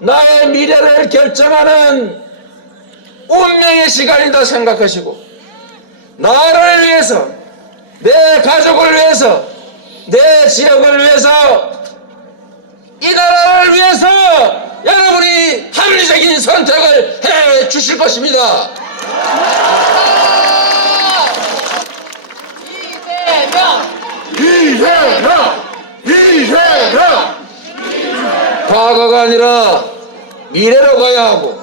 나의 미래를 결정하는 운명의 시간이다 생각하시고, 나를 위해서, 내 가족을 위해서, 내 지역을 위해서, 이 나라를 위해서 여러분이 합리적인 선택을 해 주실 것입니다. 이재명! 과거가 아니라 미래로 가야 하고,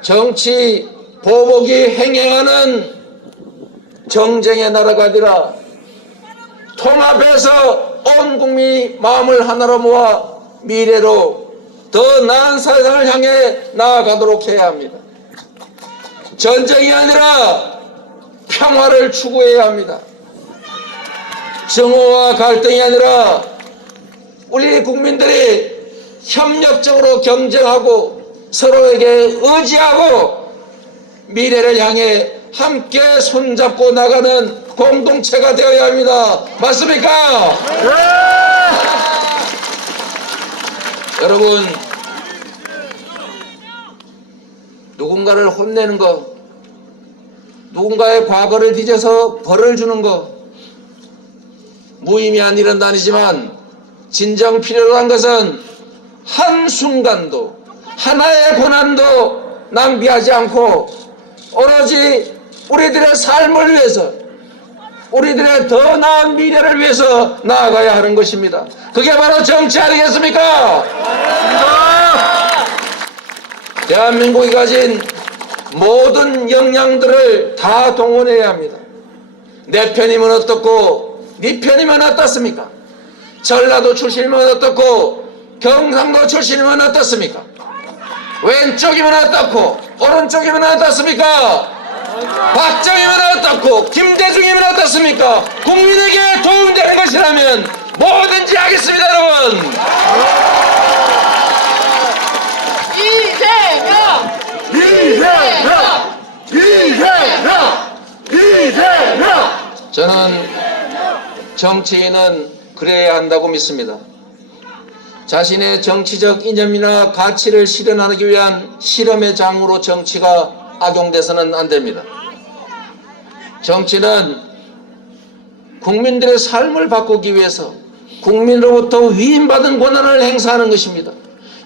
정치 보복이 행행하는 정쟁의 나라가 아니라 통합해서 온 국민이 마음을 하나로 모아 미래로 더 나은 세상을 향해 나아가도록 해야 합니다. 전쟁이 아니라 평화를 추구해야 합니다. 정오와 갈등이 아니라 우리 국민들이 협력적으로 경쟁하고 서로에게 의지하고 미래를 향해 함께 손잡고 나가는 공동체가 되어야 합니다. 맞습니까? 네! 여러분, 누군가를 혼내는 거, 누군가의 과거를 뒤져서 벌을 주는 거, 무의미한 일은 아니지만 진정 필요로 한 것은 한순간도 하나의 고난도 낭비하지 않고 오로지 우리들의 삶을 위해서, 우리들의 더 나은 미래를 위해서 나아가야 하는 것입니다. 그게 바로 정치 아니겠습니까? 대한민국이 가진 모든 역량들을 다 동원해야 합니다. 내 편이면 어떻고 네 편이면 어떻습니까? 전라도 출신이면 어떻고 경상도 출신이면 어떻습니까? 왼쪽이면 어떻고 오른쪽이면 어떻습니까? 박정희면 어떻고 김대중이면 어떻습니까? 국민에게 도움되는 것이라면 뭐든지 하겠습니다. 여러분, 이재명! 저는 정치인은 그래야 한다고 믿습니다. 자신의 정치적 이념이나 가치를 실현하기 위한 실험의 장으로 정치가 악용돼서는 안 됩니다. 정치는 국민들의 삶을 바꾸기 위해서 국민으로부터 위임받은 권한을 행사하는 것입니다.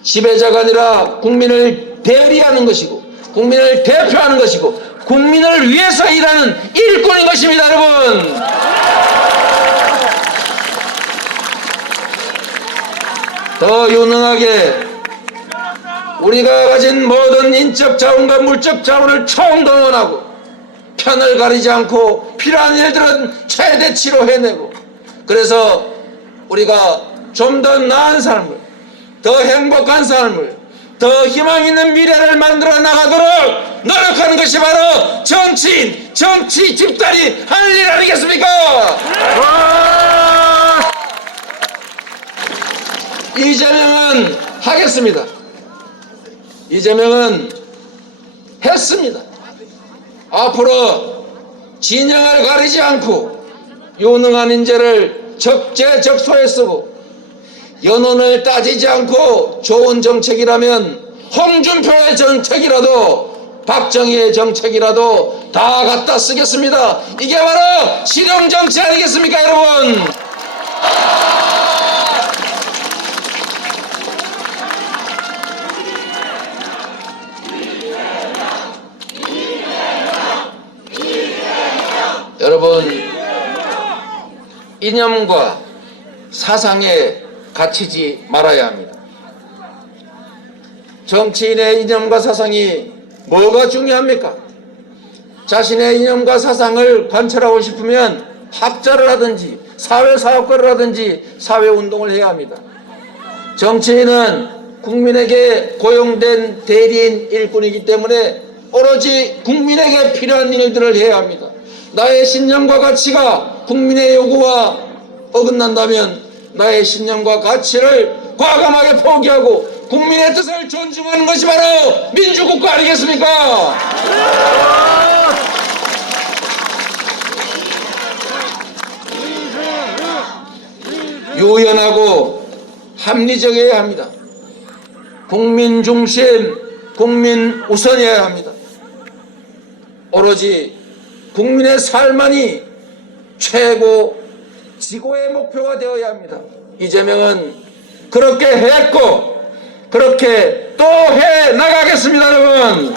지배자가 아니라 국민을 대리하는 것이고 국민을 대표하는 것이고 국민을 위해서 일하는 일꾼인 것입니다. 여러분, 더 유능하게 우리가 가진 모든 인적 자원과 물적 자원을 총동원하고 편을 가리지 않고 필요한 일들은 최대치로 해내고, 그래서 우리가 좀 더 나은 삶을, 더 행복한 삶을, 더 희망 있는 미래를 만들어 나가도록 노력하는 것이 바로 정치인, 정치 집단이 할 일 아니겠습니까? 이재명은 하겠습니다. 이재명은 했습니다. 앞으로 진영을 가리지 않고 유능한 인재를 적재적소에 쓰고 연원을 따지지 않고 좋은 정책이라면 홍준표의 정책이라도 박정희의 정책이라도 다 갖다 쓰겠습니다. 이게 바로 실용정치 아니겠습니까, 여러분? 여러분, 이념과 사상에 갇히지 말아야 합니다. 정치인의 이념과 사상이 뭐가 중요합니까? 자신의 이념과 사상을 관철하고 싶으면 학자를 하든지 사회사업가를 하든지 사회운동을 해야 합니다. 정치인은 국민에게 고용된 대리인 일꾼이기 때문에 오로지 국민에게 필요한 일들을 해야 합니다. 나의 신념과 가치가 국민의 요구와 어긋난다면 나의 신념과 가치를 과감하게 포기하고 국민의 뜻을 존중하는 것이 바로 민주국가 아니겠습니까? 유연하고 합리적이어야 합니다. 국민 중심, 국민 우선이어야 합니다. 오로지 국민의 삶만이 최고 지고의 목표가 되어야 합니다. 이재명은 그렇게 했고 그렇게 또 해 나가겠습니다. 여러분,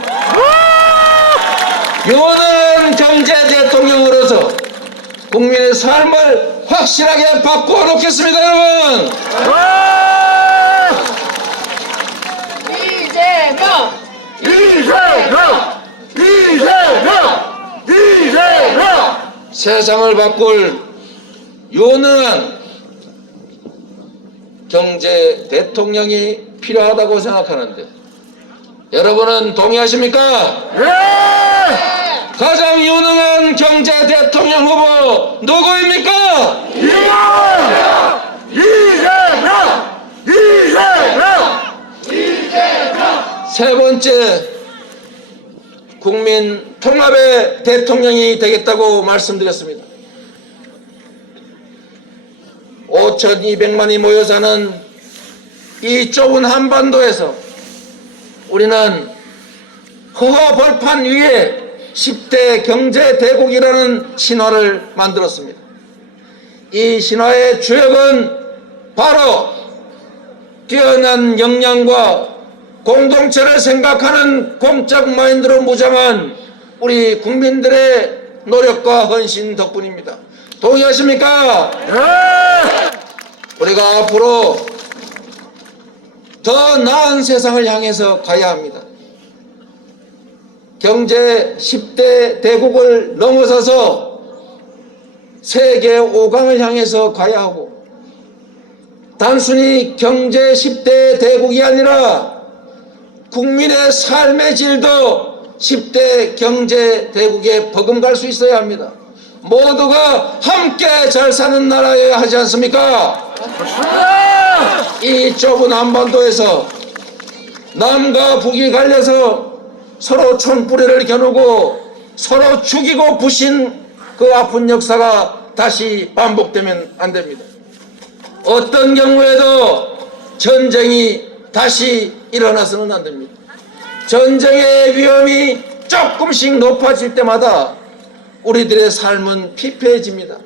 윤석열 경제 대통령으로서 국민의 삶을 확실하게 바꾸어 놓겠습니다. 여러분, 이재명! 세상을 바꿀 유능한 경제 대통령이 필요하다고 생각하는데 여러분은 동의하십니까? 가장 유능한 경제 대통령 후보 누구입니까? 세 번째, 국민 통합의 대통령이 되겠다고 말씀드렸습니다. 5,200만이 모여 사는 이 좁은 한반도에서 우리는 허허벌판 위에 10대 경제 대국이라는 신화를 만들었습니다. 이 신화의 주역은 바로 뛰어난 역량과 공동체를 생각하는 공적 마인드로 무장한 우리 국민들의 노력과 헌신 덕분입니다. 동의하십니까? 우리가 앞으로 더 나은 세상을 향해서 가야 합니다. 경제 10대 대국을 넘어서서 세계 5강을 향해서 가야 하고, 단순히 경제 10대 대국이 아니라 국민의 삶의 질도 10대 경제 대국에 버금갈 수 있어야 합니다. 모두가 함께 잘 사는 나라여야 하지 않습니까? 이 좁은 한반도에서 남과 북이 갈려서 서로 총뿌리를 겨누고 서로 죽이고 부신 그 아픈 역사가 다시 반복되면 안 됩니다. 어떤 경우에도 전쟁이 다시 일어나서는 안 됩니다. 전쟁의 위험이 조금씩 높아질 때마다 우리들의 삶은 피폐해집니다.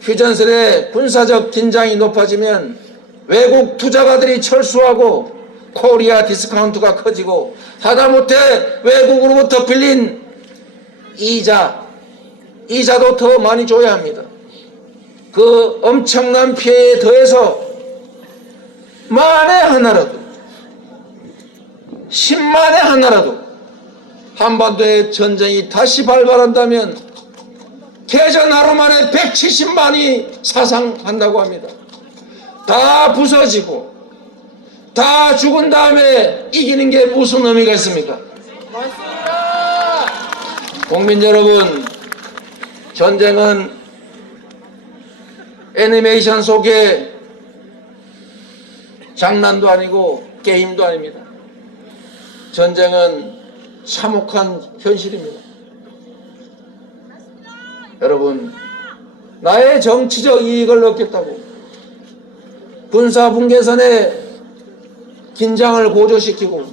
휴전선의 군사적 긴장이 높아지면 외국 투자가들이 철수하고 코리아 디스카운트가 커지고 하다못해 외국으로부터 빌린 이자도 더 많이 줘야 합니다. 그 엄청난 피해에 더해서 만에 하나라도 10만에 하나라도 한반도의 전쟁이 다시 발발한다면 개전 하루 만에 170만이 사상한다고 합니다. 다 부서지고 다 죽은 다음에 이기는 게 무슨 의미가 있습니까? 맞습니다. 국민 여러분, 전쟁은 애니메이션 속의 장난도 아니고 게임도 아닙니다. 전쟁은 참혹한 현실입니다. 여러분, 나의 정치적 이익을 얻겠다고 군사분계선에 긴장을 고조시키고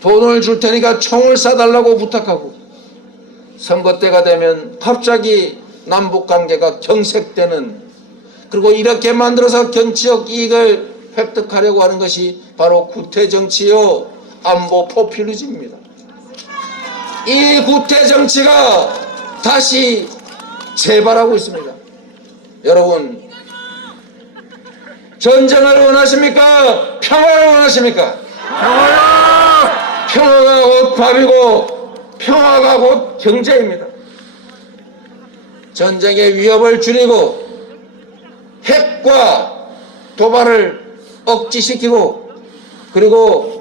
돈을 줄 테니까 총을 쏴달라고 부탁하고 선거 때가 되면 갑자기 남북관계가 경색되는, 그리고 이렇게 만들어서 정치적 이익을 획득하려고 하는 것이 바로 구태정치요 안보 포퓰리즘입니다. 이 구태정치가 다시 재발하고 있습니다. 여러분, 전쟁을 원하십니까? 평화를 원하십니까? 평화요! 평화가 곧 밥이고 평화가 곧 경제입니다. 전쟁의 위협을 줄이고 핵과 도발을 억지시키고, 그리고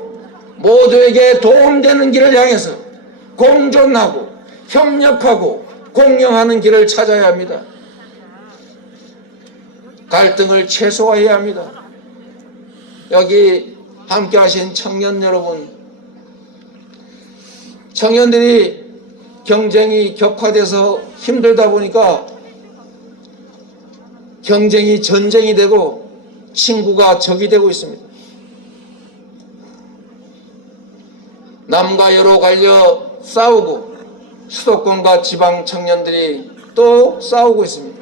모두에게 도움되는 길을 향해서 공존하고 협력하고 공영하는 길을 찾아야 합니다. 갈등을 최소화해야 합니다. 여기 함께 하신 청년 여러분, 청년들이 경쟁이 격화돼서 힘들다 보니까 경쟁이 전쟁이 되고 친구가 적이 되고 있습니다. 남과 여로 갈려 싸우고 수도권과 지방 청년들이 또 싸우고 있습니다.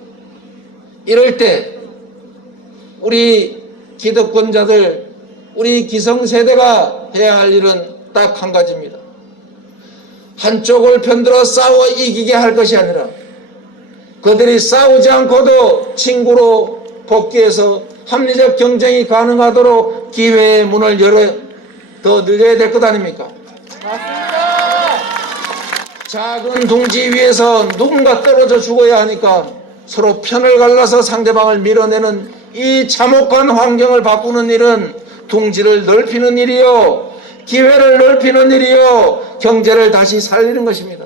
이럴 때 우리 기득권자들, 우리 기성세대가 해야 할 일은 딱 한 가지입니다. 한쪽을 편들어 싸워 이기게 할 것이 아니라 그들이 싸우지 않고도 친구로 복귀해서 합리적 경쟁이 가능하도록 기회의 문을 더 늘려야 될 것 아닙니까? 맞습니다. 작은 둥지 위에서 누군가 떨어져 죽어야 하니까 서로 편을 갈라서 상대방을 밀어내는 이 참혹한 환경을 바꾸는 일은 둥지를 넓히는 일이요, 기회를 넓히는 일이요, 경제를 다시 살리는 것입니다.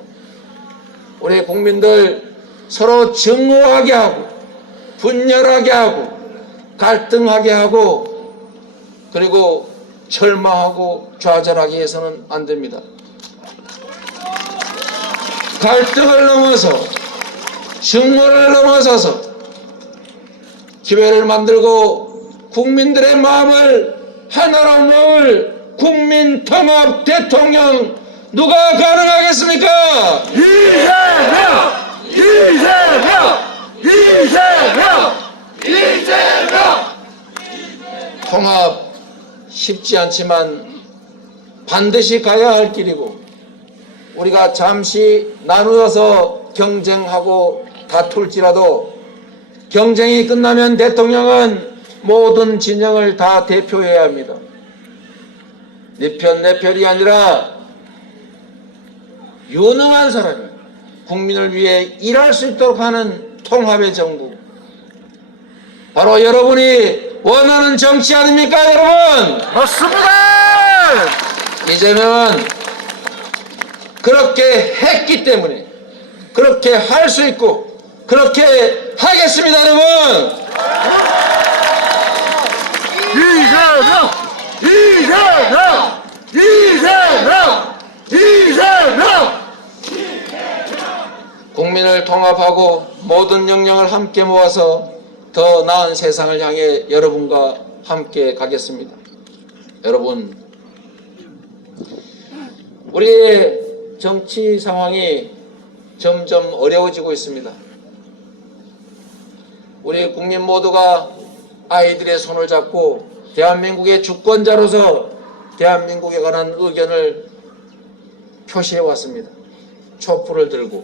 우리 국민들 서로 증오하게 하고 분열하게 하고 갈등하게 하고 그리고 절망하고 좌절하게 해서는 안 됩니다. 갈등을 넘어서 증오를 넘어서서 기회를 만들고 국민들의 마음을 하나로 모을 국민 통합 대통령 누가 가능하겠습니까? 이재명! 이재명! 이재명! 이재명! 통합 쉽지 않지만 반드시 가야 할 길이고 우리가 잠시 나누어서 경쟁하고 다툴지라도 경쟁이 끝나면 대통령은 모든 진영을 다 대표해야 합니다. 네 편 내 편이 아니라 유능한 사람이 국민을 위해 일할 수 있도록 하는 통합의 정부, 바로 여러분이 원하는 정치 아닙니까, 여러분? 맞습니다! 이제는 그렇게 했기 때문에 그렇게 할 수 있고 그렇게 하겠습니다, 여러분. 이재명! 이재명! 이재명! 이재명! 국민을 통합하고 모든 역량을 함께 모아서 더 나은 세상을 향해 여러분과 함께 가겠습니다. 여러분, 우리의 정치 상황이 점점 어려워지고 있습니다. 우리 국민 모두가 아이들의 손을 잡고 대한민국의 주권자로서 대한민국에 관한 의견을 표시해 왔습니다. 촛불을 들고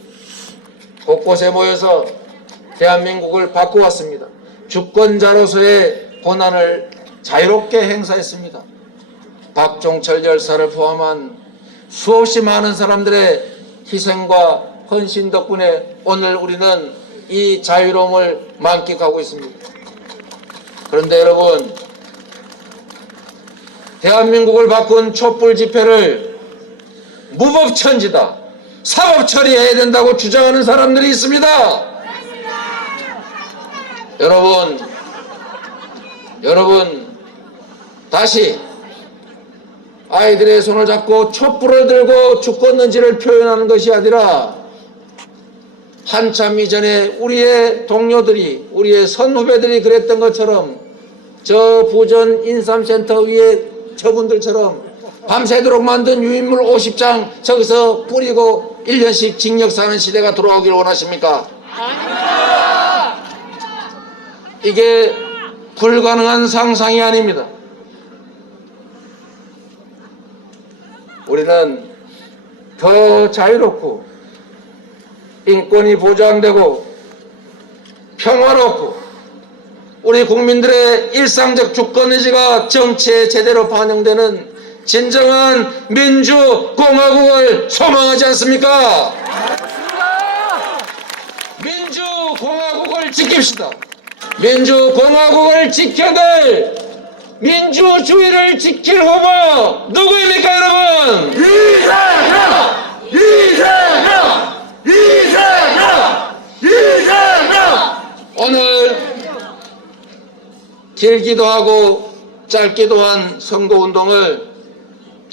곳곳에 모여서 대한민국을 바꿔왔습니다. 주권자로서의 권한을 자유롭게 행사했습니다. 박종철 열사를 포함한 수없이 많은 사람들의 희생과 헌신 덕분에 오늘 우리는 이 자유로움을 만끽하고 있습니다. 그런데 여러분, 대한민국을 바꾼 촛불 집회를 무법천지다, 사법 처리해야 된다고 주장하는 사람들이 있습니다. 여러분 다시 아이들의 손을 잡고 촛불을 들고 주권의지를 표현하는 것이 아니라 한참 이전에 우리의 동료들이, 우리의 선후배들이 그랬던 것처럼 저 부전 인삼센터 위에 저분들처럼 밤새도록 만든 유인물 50장 저기서 뿌리고 1년씩 징역 사는 시대가 돌아오길 원하십니까? 아닙니다! 이게 불가능한 상상이 아닙니다. 우리는 더 자유롭고 인권이 보장되고 평화롭고 우리 국민들의 일상적 주권의지가 정치에 제대로 반영되는 진정한 민주공화국을 소망하지 않습니까? 민주공화국을 지킵시다. 민주공화국을 지켜낼 민주주의를 지킬 후보 누구입니까, 여러분? 이재명! 이재명! 이재명! 이재명! 오늘 길기도 하고 짧기도 한 선거운동을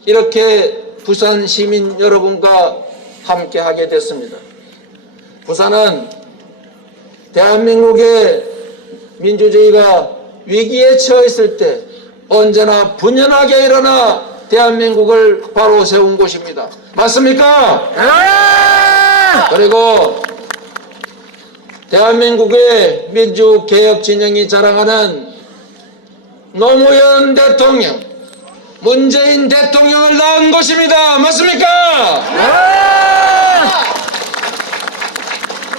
이렇게 부산 시민 여러분과 함께 하게 됐습니다. 부산은 대한민국의 민주주의가 위기에 처했을 때 언제나 분연하게 일어나 대한민국을 바로 세운 곳입니다. 맞습니까? 그리고 대한민국의 민주개혁 진영이 자랑하는 노무현 대통령, 문재인 대통령을 낳은 곳입니다. 맞습니까?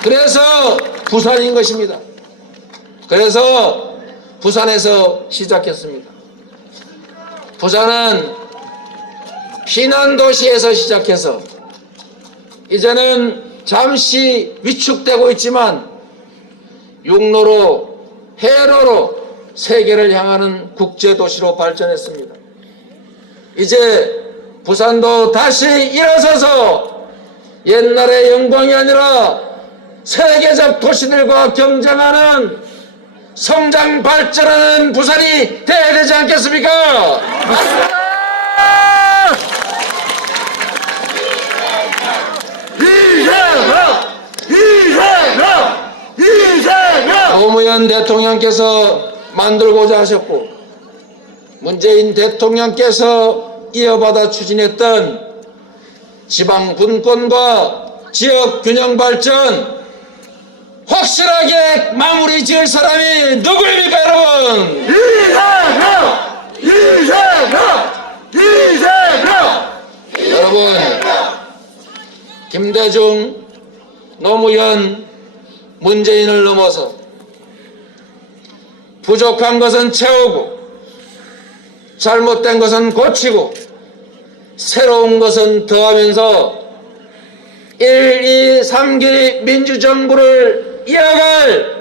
그래서 부산인 것입니다. 그래서 부산에서 시작했습니다. 부산은 피난도시에서 시작해서 이제는 잠시 위축되고 있지만 육로로 해로로 세계를 향하는 국제도시로 발전했습니다. 이제 부산도 다시 일어서서 옛날의 영광이 아니라 세계적 도시들과 경쟁하는 성장 발전하는 부산이 돼야 되지 않겠습니까? 노무현 대통령께서 만들고자 하셨고 문재인 대통령께서 이어받아 추진했던 지방 분권과 지역 균형 발전 확실하게 마무리 지을 사람이 누구입니까, 여러분? 여러분, 김대중, 노무현, 문재인을 넘어서 부족한 것은 채우고 잘못된 것은 고치고 새로운 것은 더하면서 1, 2, 3기 민주정부를 이어갈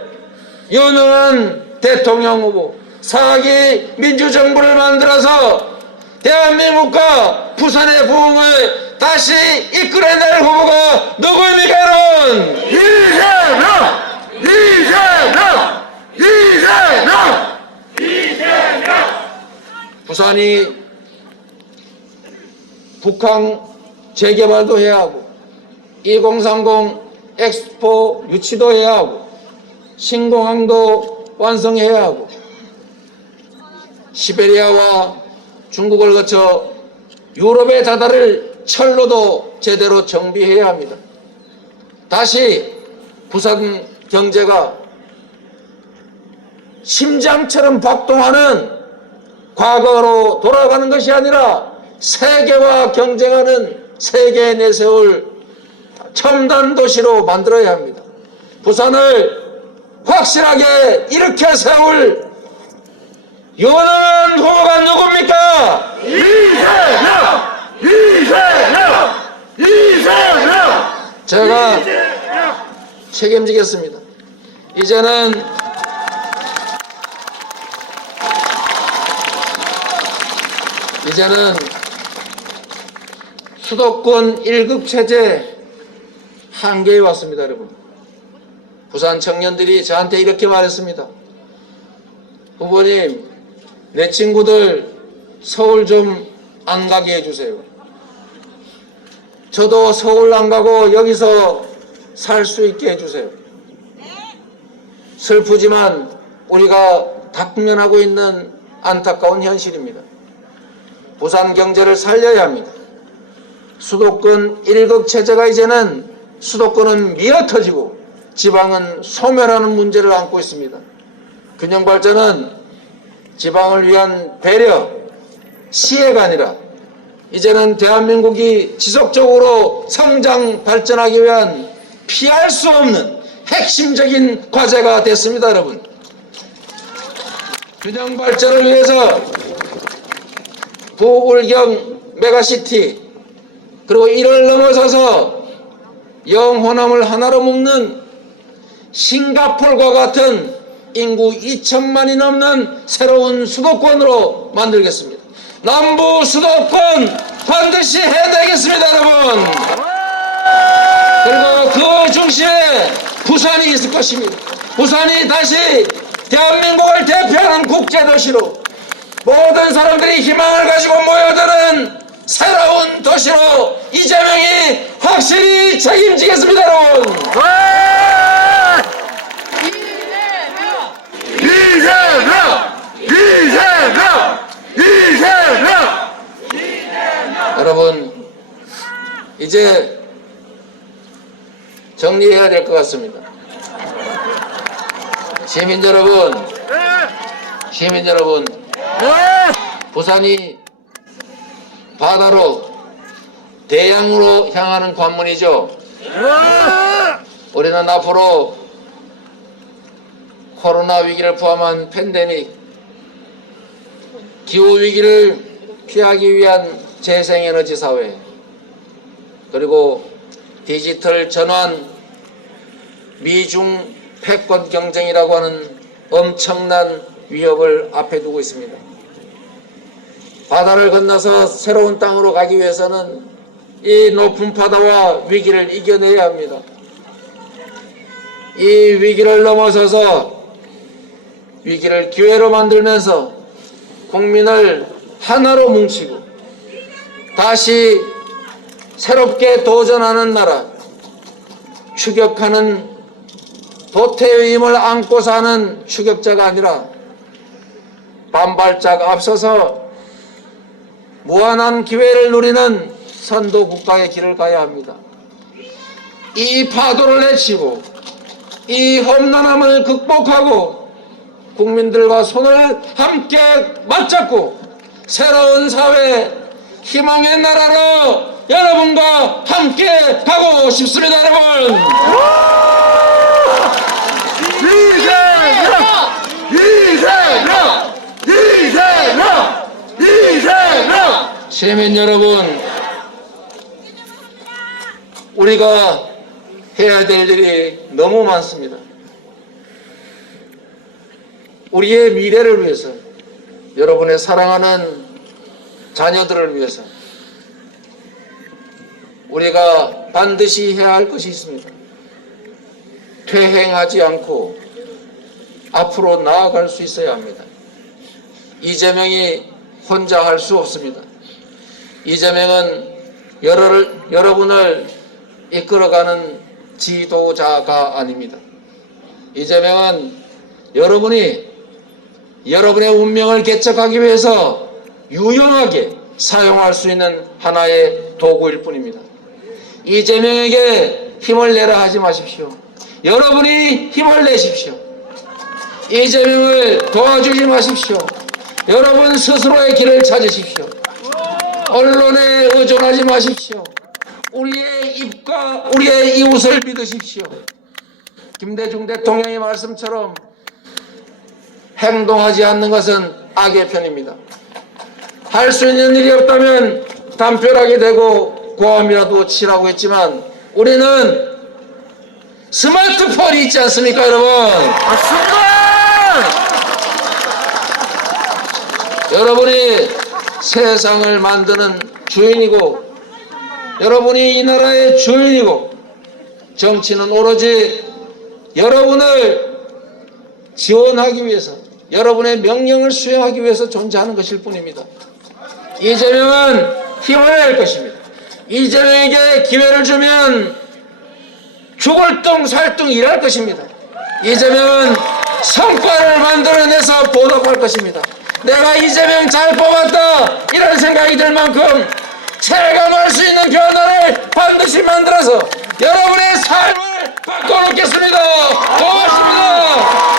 유능한 대통령 후보, 4기 민주정부를 만들어서 대한민국과 부산의 부흥을 다시 이끌어낼 후보가 누구입니까, 여러분? 부산이 북한 재개발도 해야 하고 2030 엑스포 유치도 해야 하고 신공항도 완성해야 하고 시베리아와 중국을 거쳐 유럽에 다다를 철로도 제대로 정비해야 합니다. 다시 부산 경제가 심장처럼 박동하는 과거로 돌아가는 것이 아니라 세계와 경쟁하는 세계에 내세울 첨단 도시로 만들어야 합니다. 부산을 확실하게 일으켜 세울 유능한 후보가 누굽니까? 이재명! 제가 책임지겠습니다. 이제는 수도권 1급 체제 한계에 왔습니다, 여러분. 부산 청년들이 저한테 이렇게 말했습니다. 후보님, 내 친구들 서울 좀 안 가게 해주세요. 저도 서울 안 가고 여기서 살 수 있게 해주세요. 슬프지만 우리가 당면하고 있는 안타까운 현실입니다. 부산 경제를 살려야 합니다. 수도권 1급 체제가 이제는 수도권은 미어터지고 지방은 소멸하는 문제를 안고 있습니다. 균형 발전은 지방을 위한 배려, 시혜가 아니라 이제는 대한민국이 지속적으로 성장 발전하기 위한 피할 수 없는 핵심적인 과제가 됐습니다, 여러분. 균형 발전을 위해서 부울경 메가시티 그리고 이를 넘어서서 영호남을 하나로 묶는 싱가포르와 같은 인구 2천만이 넘는 새로운 수도권으로 만들겠습니다. 남부 수도권 반드시 해내겠습니다, 여러분. 그리고 그 중심에 부산이 있을 것입니다. 부산이 다시 대한민국을 대표하는 국제도시로 모든 사람들이 희망을 가지고 모여드는 새로운 도시로 이재명이 확실히 책임지겠습니다, 여러분. 이재명! 여러분, 이제 정리해야 될 것 같습니다. 시민 여러분, 부산이 바다로 대양으로 향하는 관문이죠. 우리는 앞으로 코로나 위기를 포함한 팬데믹, 기후 위기를 피하기 위한 재생에너지 사회, 그리고 디지털 전환, 미중 패권 경쟁이라고 하는 엄청난 위협을 앞에 두고 있습니다. 바다를 건너서 새로운 땅으로 가기 위해서는 이 높은 바다와 위기를 이겨내야 합니다. 이 위기를 넘어서서 위기를 기회로 만들면서 국민을 하나로 뭉치고 다시 새롭게 도전하는 나라, 추격하는 도태의 힘을 안고 사는 추격자가 아니라 반발짝 앞서서 무한한 기회를 누리는 선도 국가의 길을 가야 합니다. 이 파도를 헤치고 이 험난함을 극복하고 국민들과 손을 함께 맞잡고 새로운 사회, 희망의 나라로 여러분과 함께 가고 싶습니다. 여러분, 시민 여러분, 우리가 해야 될 일이 너무 많습니다. 우리의 미래를 위해서, 여러분의 사랑하는 자녀들을 위해서 우리가 반드시 해야 할 것이 있습니다. 퇴행하지 않고 앞으로 나아갈 수 있어야 합니다. 이재명이 혼자 할 수 없습니다. 이재명은 여러분을 이끌어가는 지도자가 아닙니다. 이재명은 여러분이 여러분의 운명을 개척하기 위해서 유용하게 사용할 수 있는 하나의 도구일 뿐입니다. 이재명에게 힘을 내라 하지 마십시오. 여러분이 힘을 내십시오. 이재명을 도와주지 마십시오. 여러분 스스로의 길을 찾으십시오. 언론에 의존하지 마십시오. 우리의 입과 우리의 이웃을 믿으십시오. 김대중 대통령의 말씀처럼 행동하지 않는 것은 악의 편입니다. 할 수 있는 일이 없다면 담벼락이 되고 고함이라도 치라고 했지만 우리는 스마트폰이 있지 않습니까, 여러분? 여러분이 세상을 만드는 주인이고 여러분이 이 나라의 주인이고 정치는 오로지 여러분을 지원하기 위해서 여러분의 명령을 수행하기 위해서 존재하는 것일 뿐입니다. 이재명은 힘을 낼 것입니다. 이재명에게 기회를 주면 죽을 둥 살 둥 일할 것입니다. 이재명은 성과를 만들어내서 보답할 것입니다. 내가 이재명 잘 뽑았다 이런 생각이 들 만큼 체감할 수 있는 변화를 반드시 만들어서 여러분의 삶을 바꿔놓겠습니다. 고맙습니다.